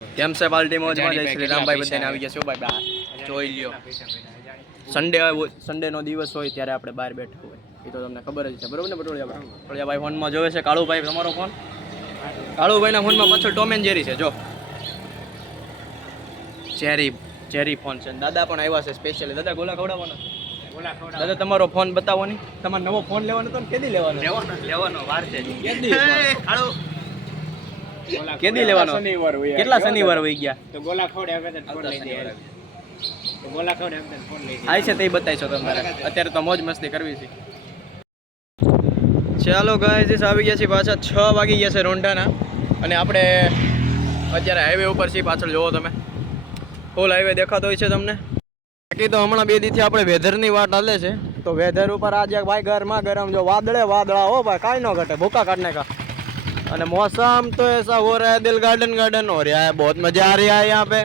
કેમ છે પાર્ટી મોજમાં? જય શ્રી રામભાઈ બધાને આવી ગયા છે ભાઈ બહાર જોઈ લ્યો. સન્ડેનો દિવસ હોય ત્યારે આપણે બહાર બેઠા હોય એ તો તમને ખબર જ છે, બરોબર ને? પટોળિયાભાઈ ફોનમાં જોવે છે. કાળુભાઈ તમારો ફોન? કાળુભાઈના ફોનમાં પાછળ ટોમ એન્ડ જેરી છે. જો ચેરી ફોન છે. દાદા પણ આવ્યા છે સ્પેશિયલી. દાદા ગોલા ખવડાવવાના? દાદા તમારો ફોન બતાવો નહીં. તમારે નવો ફોન લેવાનો હતો ને? કેદી લેવાનો? લેવાનો વાર છે. કેદી લેવાનો? કેટલા શનિવાર વહી ગયા? તો ગોલા ખવડાવે તો ફોન લઈ દે. તો ગોલા ખવડાવે તો ફોન લઈ દે. આઈ છે તે બતાઈશો તમારે. અત્યારે તો મોજ મસ્તી કરવી છે. ચાલો ગાઈસ આવી ગયા છીએ પાછા 6 વાગી ગયા છે રોંઢાના. અને આપણે અત્યારે હાઈવે ઉપર છીએ. પાછળ જોવો તમે, ફૂલ હાઈવે દેખાતો હોય છે તમને. બાકી તો હમણાં 2 દિવસથી આપણે વેધરની વાત હાલે છે. તો વેધર ઉપર આજે ભાઈ ગરમા ગરમ જો વાદળા હો ભાઈ, કાંઈ ન ઘટે, ભૂકા કાઢને કા. અને मौसम तो ऐसा हो रहा है, दिल गार्डन गार्डन हो रहा है, बहुत मजा आ रहा है यहाँ पे.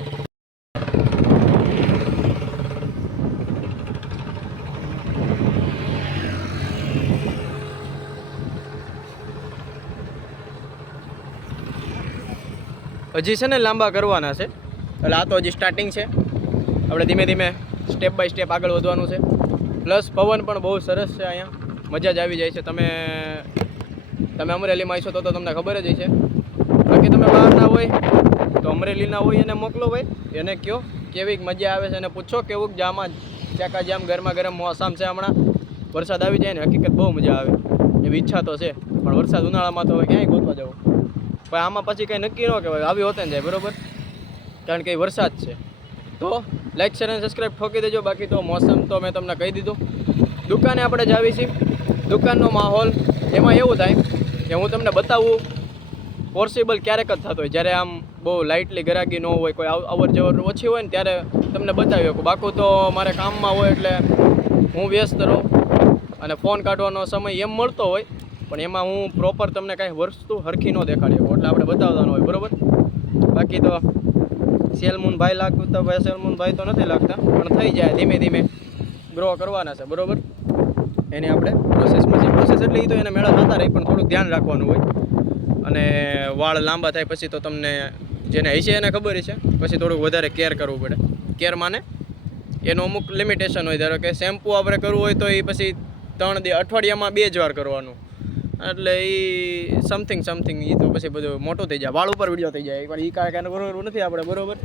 હજી છે ને લાંબા કરવાના છે, એટલે આ તો હજી સ્ટાર્ટિંગ છે. આપણે ધીમે ધીમે સ્ટેપ બાય સ્ટેપ આગળ વધવાનું છે. પ્લસ પવન પણ બહુ સરસ છે અહીંયા, મજા જ આવી જાય છે. તમે અમરેલીમાં આવીશો તો તમને ખબર જ છે. બાકી તમે બહારના હોય તો અમરેલીના હોય એને મોકલો ભાઈ, એને કહો કેવી મજા આવે છે, અને પૂછો કેવું જામાં ચાકા જામ ગરમા ગરમ મોસમ છે. હમણાં વરસાદ આવી જાય ને હકીકત બહુ મજા આવે એવી ઈચ્છા તો છે, પણ વરસાદ ઉનાળામાં તો હવે ક્યાંય ગોતવા જવું. પણ આમાં પછી કંઈ નક્કી ન કહેવાય, આવી હોતે ને જાય બરાબર, કારણ કે વરસાદ છે. તો લાઈક શેર અને સબસ્ક્રાઈબ ઠોકી દેજો. બાકી તો મોસમ તો મેં તમને કહી દીધું. દુકાને આપણે જ આવી છીએ. દુકાનનો માહોલ એમાં એવું થાય કે હું તમને બતાવું પોસિબલ ક્યારેક જ થતો હોય, જ્યારે આમ બહુ લાઇટલી ગરાગી ન હોય, કોઈ અવર જવર ઓછી હોય ને ત્યારે તમને બતાવી શકું. બાકી તો મારે કામમાં હોય એટલે હું વ્યસ્ત રહું, અને ફોન કાઢવાનો સમય એમ મળતો હોય, પણ એમાં હું પ્રોપર તમને કાંઈ વસ્તુ હરખી ન દેખાડી શકું, એટલે આપણે બતાવવાનું હોય બરાબર. બાકી તો સેલમૂનભાઈ લાગતું તો ભાઈ સેલમૂનભાઈ તો નથી લાગતા, પણ થઈ જાય ધીમે ધીમે ગ્રો કરવાના છે બરાબર. એની આપણે પ્રોસેસ એટલે એ તો એને મેળા થતા રહે, પણ થોડુંક ધ્યાન રાખવાનું હોય. અને વાળ લાંબા થાય પછી તો તમને જેને હશે એને ખબર છે, પછી થોડુંક વધારે કેર કરવું પડે. કેર માને એનું અમુક લિમિટેશન હોય. ધારો કે શેમ્પૂ આપણે કરવું હોય તો એ પછી 3 અઠવાડિયામાં 2 જ વાર કરવાનું, એટલે એ સમથિંગ એ તો પછી બધું મોટું થઈ જાય, વાળ ઉપર વિડીયો થઈ જાય. પણ એ કાંઈ બરોબર નથી આપણે બરોબર.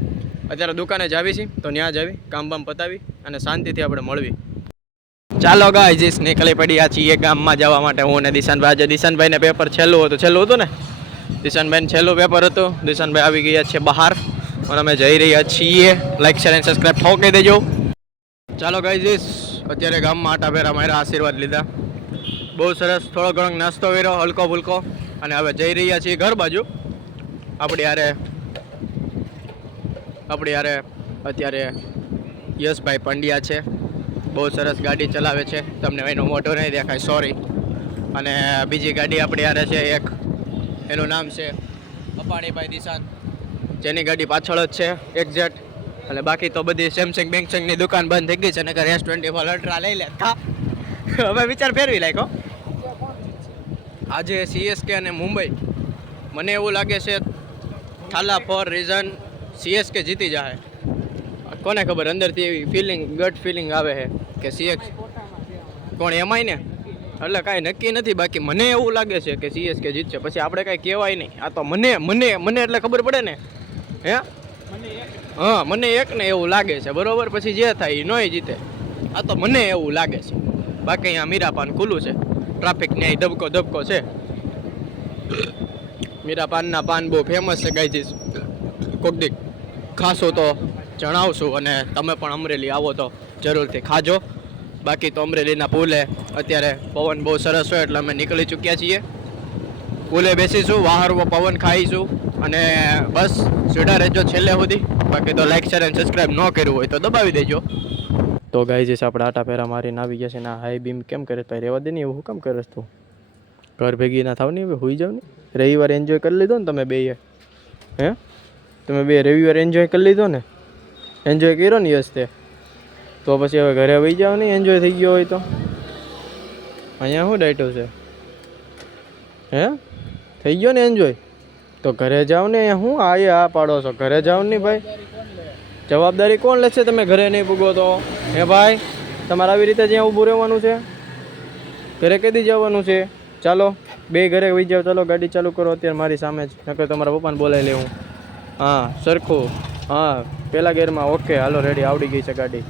અત્યારે દુકાને જ આવી છીએ તો ત્યાં જ આવી કામ બામ પતાવી અને શાંતિથી આપણે મળવી. ચાલો ગાઈસ નીકળી પડ્યા છીએ ગામમાં જવા માટે. હું ને દિશાનભાઈ. આજે દિશાનભાઈને પેપર છેલ્લું હતું ને, દિશાનભાઈને છેલ્લું પેપર હતું. દિશાનભાઈ આવી ગયા છે બહાર અને અમે જઈ રહ્યા છીએ. લાઈક શેર અને સબસ્ક્રાઈબ ઠોકી દેજો. ચાલો ગાઈસ અત્યારે ગામમાં આટા ફેરા મારા, આશીર્વાદ લીધા, બહુ સરસ. થોડો ઘણો નાસ્તો કર્યો હલકો ફુલકો, અને હવે જઈ રહ્યા છીએ ઘર બાજુ. આપણી યારે અત્યારે યશભાઈ પંડ્યા છે, બહુ સરસ ગાડી ચલાવે છે. તમને એનો મોટો નહીં દેખાય, સોરી. અને બીજી ગાડી આપણી યારે છે એક, એનું નામ છે અપાણીભાઈ દિશાન, જેની ગાડી પાછળ જ છે એક્ઝેક્ટ. અને બાકી તો બધી સેમસંગ બેંગસંગની દુકાન બંધ થઈ ગઈ છે, નકર S24 અલ્ટ્રા લઈ લે થા. હવે વિચાર ફેરવી લાગ્યો. આજે CSK અને મુંબઈ, મને એવું લાગે છે થાલા ફોર રીઝન CSK જીતી જાય. કોને ખબર, અંદરથી એવી ગટ ફિલિંગ આવે છે કે CSK કોણ એમાંય ને, એટલે કાંઈ નક્કી નથી. બાકી મને એવું લાગે છે કે CSK જીતશે. પછી આપણે કાંઈ કહેવાય નહીં. આ તો મને એટલે ખબર પડે ને, હે હા, મને એક ને એવું લાગે છે બરોબર. પછી જે થાય એ નોય જીતે. આ તો મને એવું લાગે છે. બાકી અહીંયા મીરાપાન ખુલ્લું છે, ટ્રાફિક ન્યાય ધબકો છે. મીરાપાનના પાન બહુ ફેમસ છે ગાઈઝ. કોક દી ખાશો તો જણાવશું, અને તમે પણ અમરેલી આવો તો જરૂરથી ખાજો. બાકી તો અમરેલીના પુલે અત્યારે પવન બહુ સરસ હોય એટલે અમે નીકળી ચૂક્યા છીએ. પુલે બેસીશું, વાહરવો પવન ખાઈશું, અને બસ સીધા રહેજો છેલ્લે સુધી. બાકી તો લાઈક શેર અને સબસ્ક્રાઈબ ન કર્યું હોય તો દબાવી દેજો. તો ગાઈઝ આપણે આટા ફેરા મારીને આવી ગયા છે ને. હાઈ બીમ કેમ કરે ભાઈ? રહેવા દે ને, એવું કેમ કરે તું? ઘર ભેગી ના થાવ ને, હવે હોઈ જાવ ને. રવિવાર એન્જોય કરી લીધો ને તમે બેએ? હે તમે બે રવિવાર એન્જોય કરી લીધો ને? એન્જોય કર્યો ને યસ તે? તો પછી હવે ઘરે વહી જાવ નહીં, એન્જોય થઈ ગયો હોય તો. અહીંયા શું ડાયટો છે? હે થઈ ગયો ને એન્જોય? તો ઘરે જાઓ ને, હું આ પાડો છો? ઘરે જાઓ ને ભાઈ, જવાબદારી કોણ લેશે? તમે ઘરે નહીં પૂગો તો? હે ભાઈ, તમારે આવી રીતે જ્યાં ઊભું રહેવાનું છે? ઘરે કદી જવાનું છે? ચાલો બે ઘરે વહી જાઓ. ચાલો ગાડી ચાલુ કરો અત્યારે મારી સામે જ, નકર તમારા પપ્પાને બોલાવી લેવું. હા સરખું, હા પહેલા ગેરમાં. ઓકે હાલો રેડી, આવડી ગઈ છે ગાડી.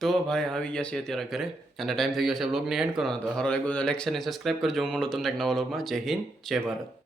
તો ભાઈ આવી ગયા છે અત્યારે ઘરે, અને ટાઈમ થઈ ગયો છે બ્લોગને એન્ડ કરવાનો. તો સારો લાગ્યો તો લાઈક અને સબસ્ક્રાઈબ કરજો. હું મળું તમને એક નવા બ્લોગમાં. જય હિન્દ, જય ભારત.